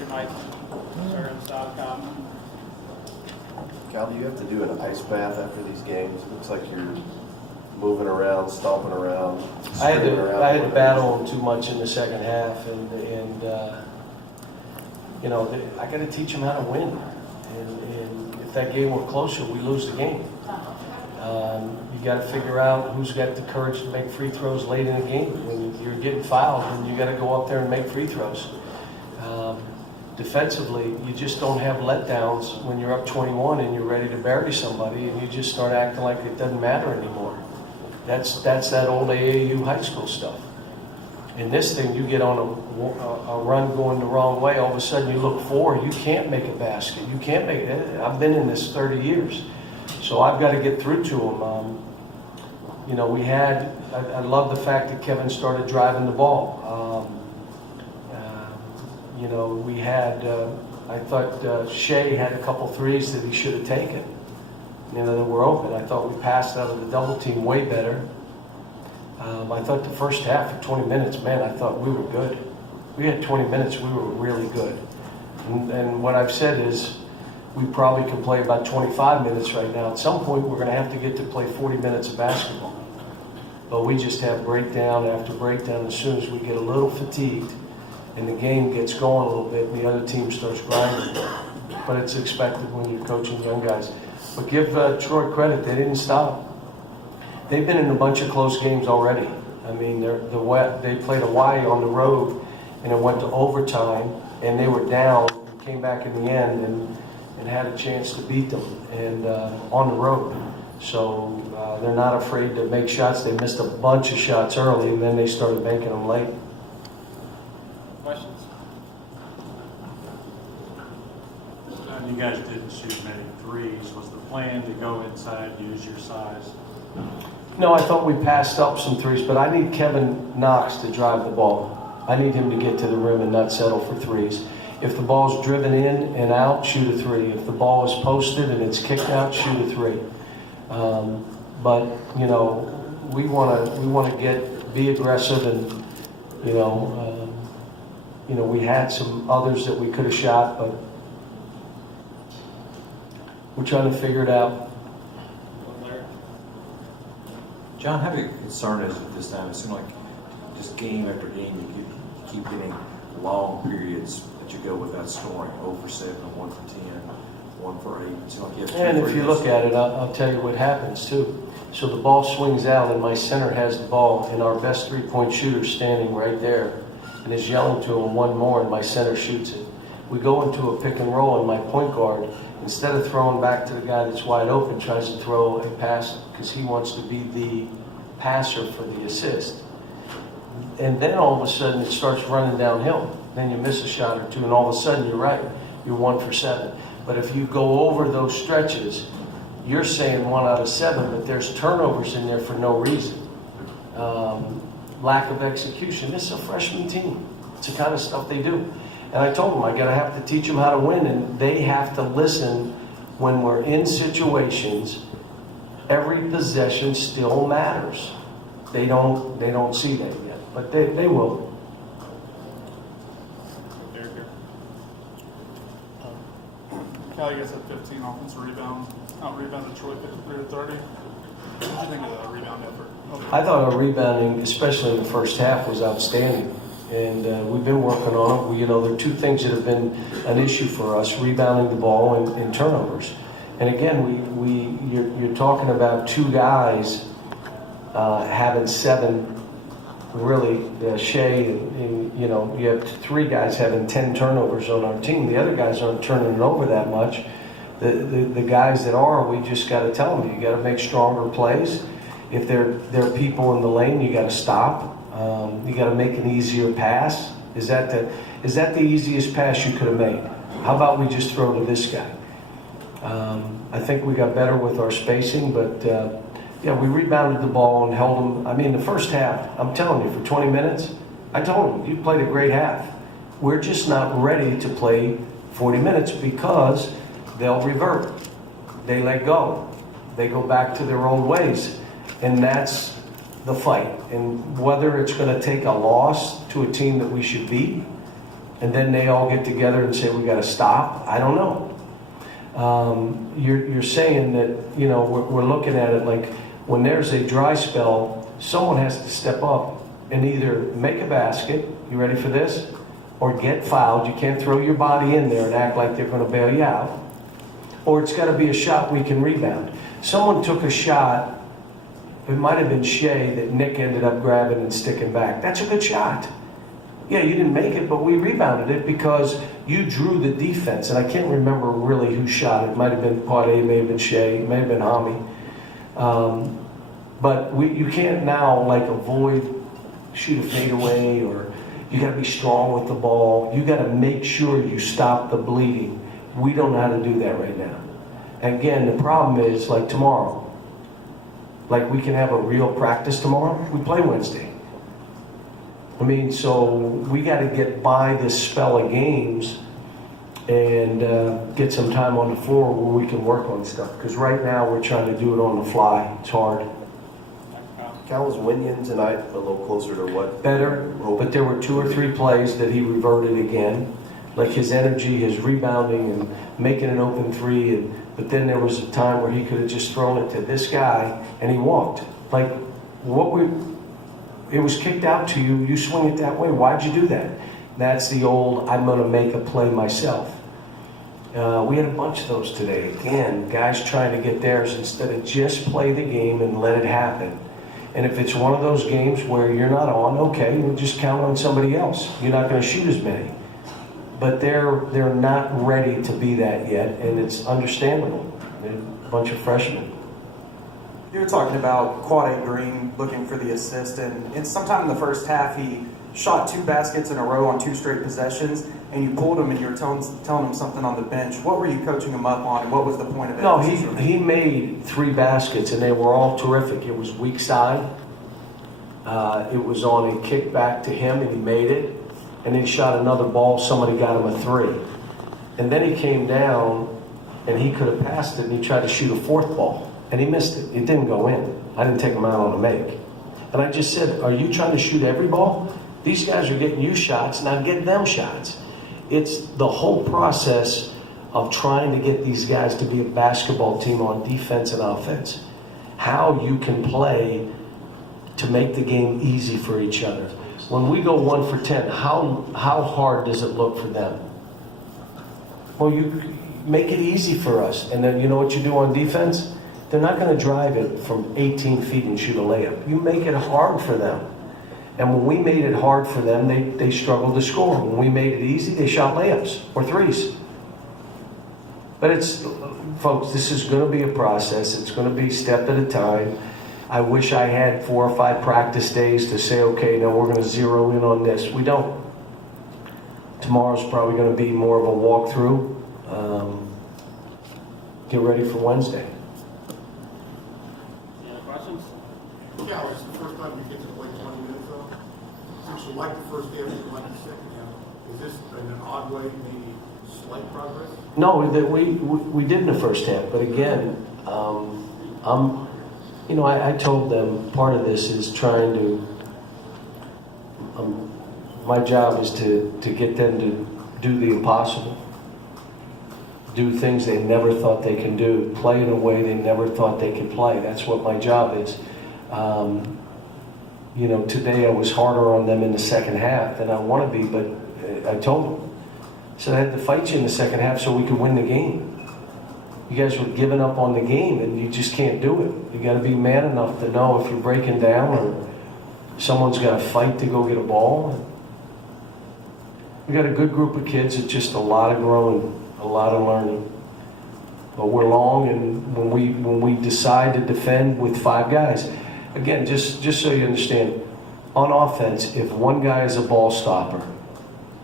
your mic. Insurance.com. Cal, do you have to do an ice bath after these games? It looks like you're moving around, stomping around. I had screaming around. to battle them too much in the second half, and you know, I got to teach them how to win. And if that game were closer, we lose the game. You got to figure out who's got the courage to make free throws late in the game. When you're getting fouled, and you got to go up there and make free throws. Defensively, you just don't have letdowns when you're up 21 and you're ready to bury somebody, and you just start acting like it doesn't matter anymore. That's that old AAU high school stuff. In this thing, you get on a run going the wrong way, all of a sudden you look forward, you can't make a basket. You can't make it. I've been in this 30 years, so I've got to get through to them. You know, I love the fact that Kevin started driving the ball. You know, we had, I thought Shea had a couple threes that he should have taken. You know, that were open. I thought we passed out of the double team way better. I thought the first half for 20 minutes, man, I thought we were good. We had 20 minutes, we were really good. And what I've said is we probably can play about 25 minutes right now. At some point, we're going to have to get to play 40 minutes of basketball. But we just have breakdown after breakdown. As soon as we get a little fatigued and the game gets going a little bit and the other team starts grinding. But it's expected when you're coaching young guys. But give Troy credit, they didn't stop. They've been in a bunch of close games already. I mean, they played Hawaii on the road, and it went to overtime, and they were down, and came back in the end, and had a chance to beat them, and on the road. So they're not afraid to make shots. They missed a bunch of shots early, and then they started making them late. Questions? You guys didn't shoot many threes. Was the plan to go inside, use your size? No, I thought we passed up some threes, but I need Kevin Knox to drive the ball. I need him to get to the rim and not settle for threes. If the ball's driven in and out, shoot a three. If the ball is posted and it's kicked out, shoot a three. But you know, we want to be aggressive, and you know, we had some others that we could have shot, but we're trying to figure it out. John, how big a concern is it this time? It seemed like just game after game, you keep getting long periods that you go without scoring. 0 for 7, 1 for 10, 1 for 8. It seemed like you have two And if you periods. look at it, I'll tell you what happens too. So the ball swings out, and my center has the ball, and our best three-point shooter standing right there, and is yelling to him one more, and my center shoots it. We go into a pick and roll, and my point guard, instead of throwing back to the guy that's wide open, tries to throw a pass because he wants to be the passer for the assist. And then all of a sudden it starts running downhill. Then you miss a shot or two, and all of a sudden you're right. You're 1 for 7. But if you go over those stretches, you're saying 1 out of 7, but there's turnovers in there for no reason. Lack of execution. This is a freshman team. It's the kind of stuff they do. And I told them I gotta have to teach them how to win, and they have to listen when we're in situations. Every possession still matters. They don't see that yet, but they will. Cal, you guys had 15 offensive rebounds. Out-rebounded Troy 53 to 30. What did you think of the rebound effort? I thought our rebounding, especially in the first half, was outstanding. And we've been working on it. You know, there are two things that have been an issue for us: rebounding the ball and turnovers. And again, you're talking about two guys having 7. Really, Shea, and you know, you have 3 guys having 10 turnovers on our team. The other guys aren't turning it over that much. The guys that are, we just got to tell them, you got to make stronger plays. If there are people in the lane, you got to stop. You got to make an easier pass. Is that the easiest pass you could have made? How about we just throw to this guy? I think we got better with our spacing, but yeah, we rebounded the ball and held them. I mean, the first half, I'm telling you, for 20 minutes, I told them, you played a great half. We're just not ready to play 40 minutes because they'll revert. They let go. They go back to their old ways. And that's the fight. And whether it's going to take a loss to a team that we should beat, and then they all get together and say we got to stop. I don't know. You're saying that, you know, we're looking at it like when there's a dry spell, someone has to step up and either make a basket, you ready for this, or get fouled. You can't throw your body in there and act like they're going to bail you out. Or it's got to be a shot we can rebound. Someone took a shot, it might have been Shea, that Nick ended up grabbing and sticking back. That's a good shot. Yeah, you didn't make it, but we rebounded it because you drew the defense. And I can't remember really who shot it. It might have been Pate, it may have been Shea, it may have been Hami. But you can't now like avoid, shoot a fadeaway, or you got to be strong with the ball. You got to make sure you stop the bleeding. We don't know how to do that right now. And again, the problem is like tomorrow. Like we can have a real practice tomorrow. We play Wednesday. I mean, so we got to get by this spell of games and get some time on the floor where we can work on stuff. Because right now we're trying to do it on the fly. It's hard. Cal, was Winion tonight a little closer to what? Better, but there were 2 or 3 plays that he reverted again. Like his energy, his rebounding, and making an open three. But then there was a time where he could have just thrown it to this guy, and he walked. Like, it was kicked out to you, you swing it that way. Why'd you do that? That's the old, I'm going to make a play myself. We had a bunch of those today. Again, guys trying to get theirs instead of just play the game and let it happen. And if it's one of those games where you're not on, okay, we'll just count on somebody else. You're not going to shoot as many. But they're not ready to be that yet, and it's understandable. They're a bunch of freshmen. You were talking about Quade Green looking for the assist, and sometime in the first half he shot 2 baskets in a row on 2 straight possessions, and you pulled him and you were telling him something on the bench. What were you coaching him up on, and what was the point of it? No, he made 3 baskets, and they were all terrific. It was weak side. It was on a kick back to him, and he made it. And then he shot another ball. Somebody got him a 3. And then he came down, and he could have passed it, and he tried to shoot a 4th ball. And he missed it. It didn't go in. I didn't take him out on a make. And I just said, are you trying to shoot every ball? These guys are getting you shots, now get them shots. It's the whole process of trying to get these guys to be a basketball team on defense and offense. How you can play to make the game easy for each other. When we go 1 for 10, how hard does it look for them? Well, you make it easy for us. And then you know what you do on defense? They're not going to drive it from 18 feet and shoot a layup. You make it hard for them. And when we made it hard for them, they struggled to score. When we made it easy, they shot layups or 3s. But it's, folks, this is going to be a process. It's going to be step at a time. I wish I had 4 or 5 practice days to say, okay, now we're going to zero in on this. We don't. Tomorrow's probably going to be more of a walkthrough. Get ready for Wednesday. Any other questions? Cal, it's the first time you get to play 20 minutes though. Since you like the first half, you like the second half. Is this in an odd way, maybe slight progress? No, we did in the first half, but again, I told them part of this is trying to, my job is to get them to do the impossible, do things they never thought they can do, play in a way they never thought they could play. That's what my job is. Today I was harder on them in the second half than I want to be, but I told them. So I had to fight you in the second half so we could win the game. You guys were giving up on the game, and you just can't do it. You got to be man enough to know if you're breaking down or someone's got to fight to go get a ball. We got a good group of kids. It's just a lot of growing, a lot of learning. But we're long, and when we decide to defend with 5 guys, again, just so you understand, on offense, if one guy is a ball stopper,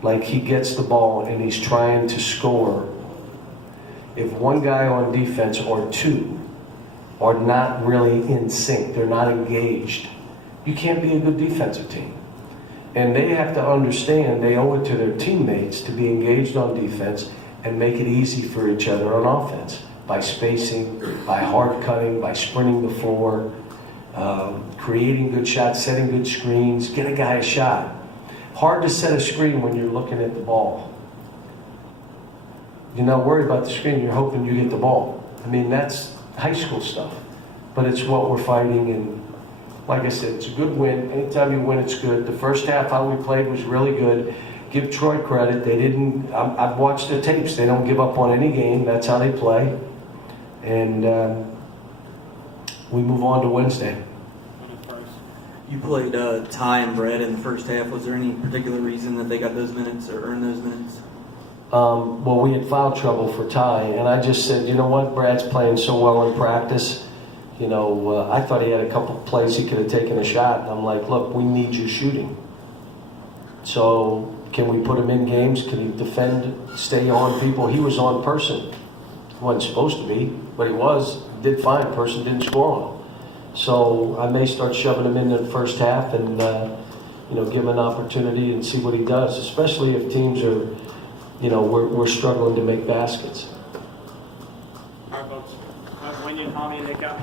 like he gets the ball and he's trying to score, if one guy on defense or 2 are not really in sync, they're not engaged, you can't be a good defensive team. And they have to understand they owe it to their teammates to be engaged on defense and make it easy for each other on offense by spacing, by hard cutting, by sprinting the floor, creating good shots, setting good screens, get a guy a shot. hard to set a screen when you're looking at the ball. You're not worried about the screen, you're hoping you get the ball. I mean, that's high school stuff, but it's what we're fighting, and like I said, it's a good win. Anytime you win, it's good. The first half, how we played was really good. Give Troy credit. They didn't, I've watched the tapes, they don't give up on any game. That's how they play. And we move on to Wednesday. You played Ty and Brett in the first half. Was there any particular reason that they got those minutes or earned those minutes? Well, we had foul trouble for Ty, and I just said, you know what, Brad's playing so well in practice. You know, I thought he had a couple plays he could have taken a shot, and I'm like, look, we need you shooting. So can we put him in games? Can he defend, stay on people? He was on person. He wasn't supposed to be, but he was. Did fine. Person didn't score on him. So I may start shoving him in the first half and, you know, give him an opportunity and see what he does, especially if teams are, you know, we're struggling to make baskets. All right, folks. Wendy and Tommy, they got